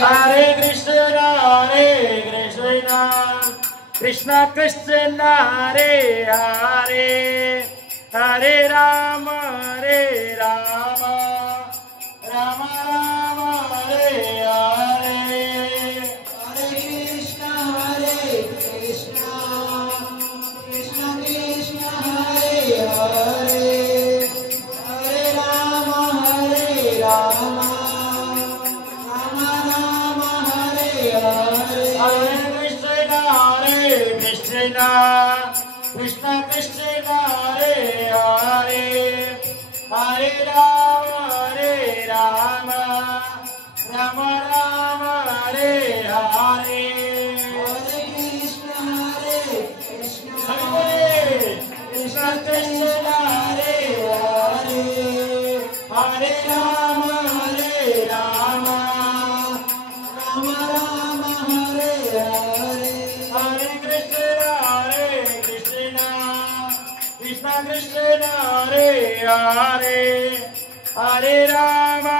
Hare Krishna, Krishna Krishna, Hare Hare, Hare Rama, Rama Rama, Hare Hare. Hare Krishna, Krishna Krishna, Hare Hare, Hare Rama, Rama Rama, Hare Hare. Hare Krishna, Krishna Krishna, Hare Hare, Hare Rama, Rama Rama, Hare Hare. Hare Krishna, Krishna Krishna Krishna, Hare Hare, Hare Rama, Rama Rama, Hare Hare. Hare Krishna, Krishna Krishna, Hare Hare, Hare Rama,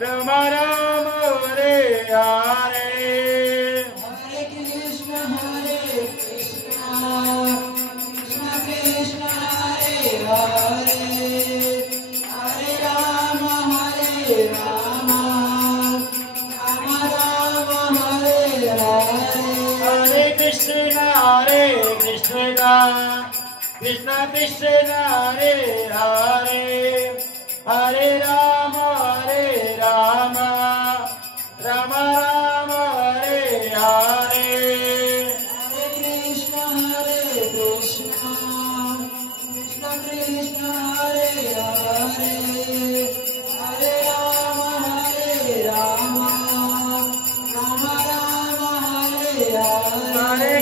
Rama Rama, Hare Hare. Hare Krishna, Krishna Krishna, Hare Hare, Hare Rama, Rama Rama, Hare Hare. Hare Krishna, Krishna Krishna, Hare Hare, Hare Rama, Rama Rama, Hare Hare. Hare Krishna, Krishna Krishna, Hare Hare, Hare Rama, Rama Rama, Hare Hare. Hare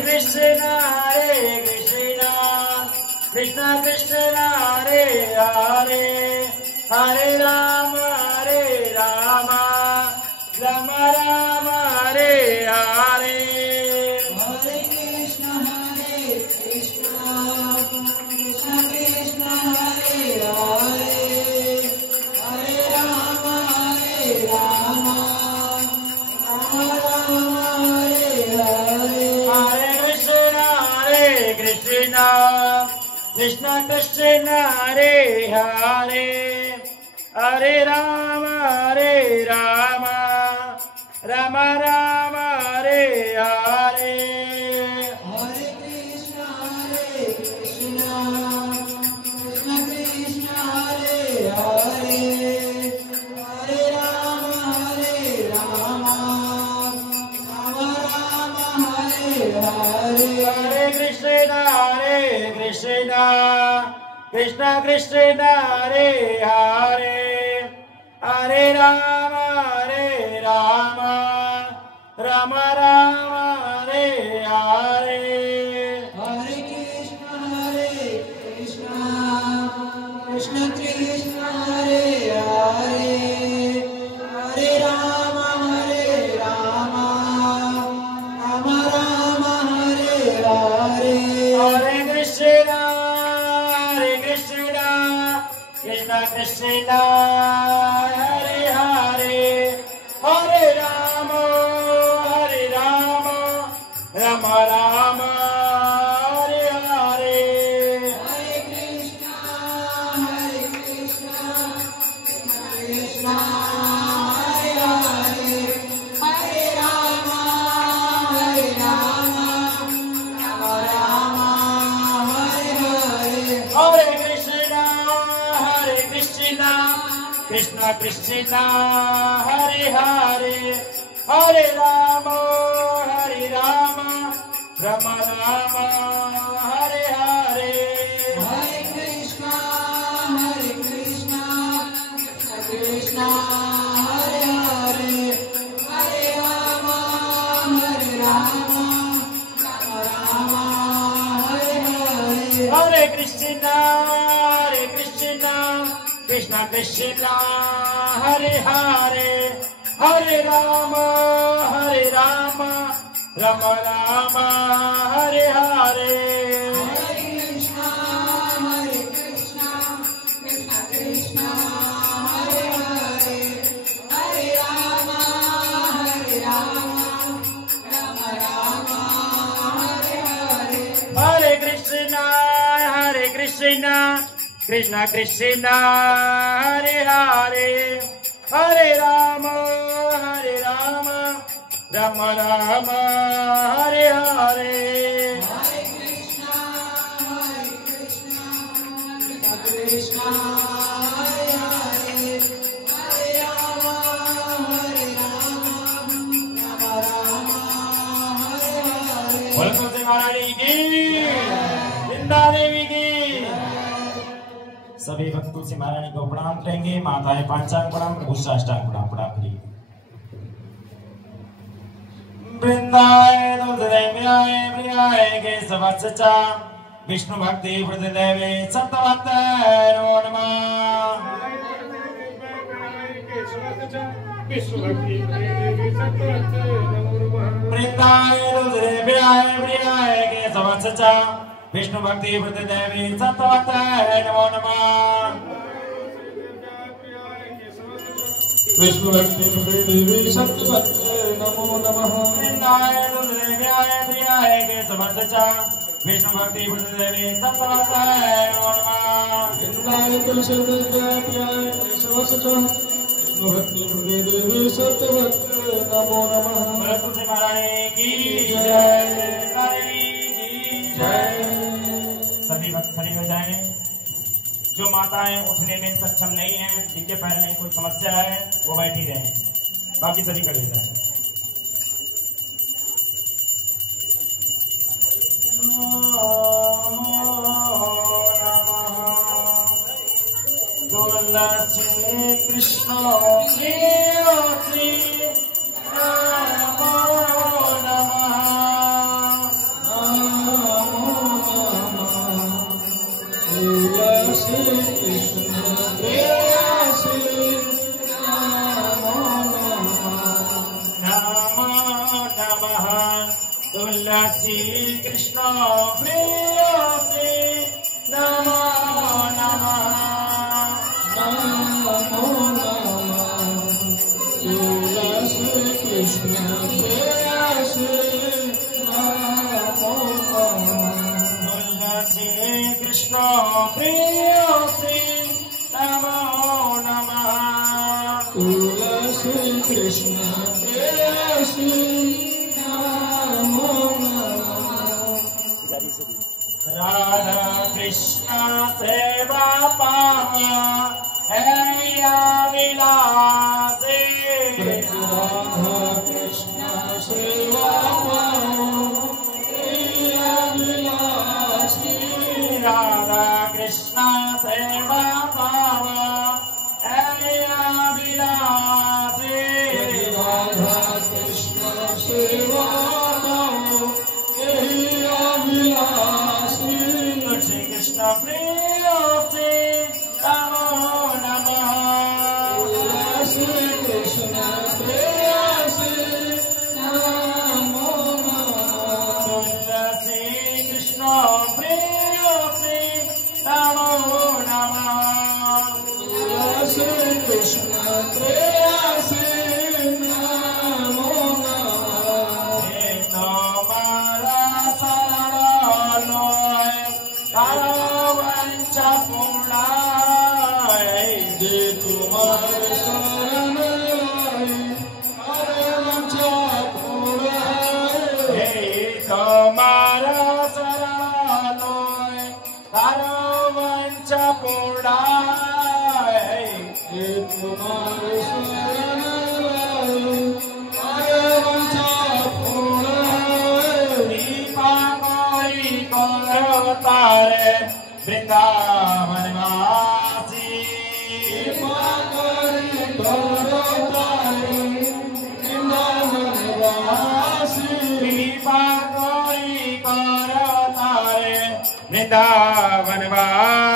Krishna, Krishna Krishna, Hare Hare, Hare Rama, Rama Rama, Hare Hare. Hare Krishna, Krishna Krishna, Hare Hare, Hare Rama, Rama Rama, Hare Hare. Hare Krishna, Krishna Krishna, Hare Hare, Hare Rama, Rama Rama, Hare Hare. Hare Krishna, Krishna Krishna, Hare Hare, Hare Rama, Rama Rama, Hare Hare. Hare Krishna, Krishna Krishna, Hare Hare, Hare Rama, Rama Rama, Hare Hare. Hare Krishna, Krishna Krishna, Hare Hare, Hare Rama, Rama Rama, Hare Hare. Hare Krishna, Krishna Krishna, Hare Hare, Hare Rama, Rama Rama, Hare Hare. Hare Krishna, Krishna Krishna, Hare Hare, Hare Rama, Rama Rama, Hare Hare. Hare Krishna, Krishna Krishna, Hare Hare, Hare Rama, Rama Rama, Hare Hare. Hare Krishna, Krishna Krishna, Hare Hare, Hare Rama, Rama Rama, Hare Hare. Hare Krishna, Krishna Krishna, Hare Hare, Hare Rama, Rama Rama, Hare Hare. Hare Krishna, Krishna Krishna, Hare Hare, Krishna Krishna Krishna Hare Hare Hare Rama Rama Rama Hare Hare Hare Krishna Krishna Hare Hare Hare Rama Rama Rama Hare Hare बोलो तुलसी महारानी की वृंदा देवी की सभी भक्त तुलसी महारानी को प्रणाम करेंगे। माताएं पांचांग प्रणाम, प्रभु साष्टांग प्रणाम प्रणाम करिए। वृंदाय तुलसीदेव्याय प्रियाय केशवत्सचा विष्णु भक्ति प्रतिदेवे सतवत्ते नमो नमः। वृंदाय तुलसीदेव्याय प्रियाय केशवत्सचा विष्णु भक्ति प्रतिदेवे सतवत्ते नमो नमः। विष्णु भक्ति देवी सत्यवत्ते नमो नमः। वृंदाय तुलसीदेव्याय प्रियाय केशवत्सचा विष्णु भक्ति प्रतिदेवे सतवत्ते नमो नमः। वृंदाय तुलसीदेव्याय केशवत्सचा विष्णु भक्ति देवी सत्यवत्ते नमो नमः। बोलो तुलसी महारानी की जय, देवी की जय। सभी भक्त खड़े हो जाएं। जो माताएं उठने में सक्षम नहीं है, जिनके पैर में कोई समस्या है, वो बैठी रहें, बाकी सभी खड़े हो जाएं। तुलसी कृष्ण प्रेयसी नमो नमः। तुलसी कृष्ण प्रेयसी नमो नमः। नमो नमः। तुलसी कृष्ण प्रेयसी नमो नमः। नमो नमः। तुलसी कृष्ण प्रेयसी नमो नमः। तुलसी कृष्ण प्रेयसी नमो नमः। तुलसी कृष्ण प्रेयसी नमो नमः। राधा कृष्ण सेवा पावा हैया विलासे। राधा कृष्ण सेवा पाओ प्रिया विलासी। राधा कृष्ण सेवा पावा हैया विलासे। राधा कृष्ण सेवा पाओ प्रिया विलासी। तुलसी कृष्ण प्रेयसी नमो नमः। तुलसी कृष्ण प्रेयसी नमो नमः। तुलसी कृष्ण प्रेयसी नमो नमः। तुलसी कृष्ण प्रेयसी नमो नमः। हे तुम्हारा शरणोय तारवंच पुराय। जे तुम्हारे शरण आए हरे वंचा पुराए। हे तुम्हारा शरणोय तारवंच पुराय। जे तुम्हारे शरण आए हरे वंचा पुराए। दीपा कोई करो तारे वृंदावन वासी। कृपा करी करो तारे वृंदावन वासी। कृपा कोई करो तारे वृंदावन वासी।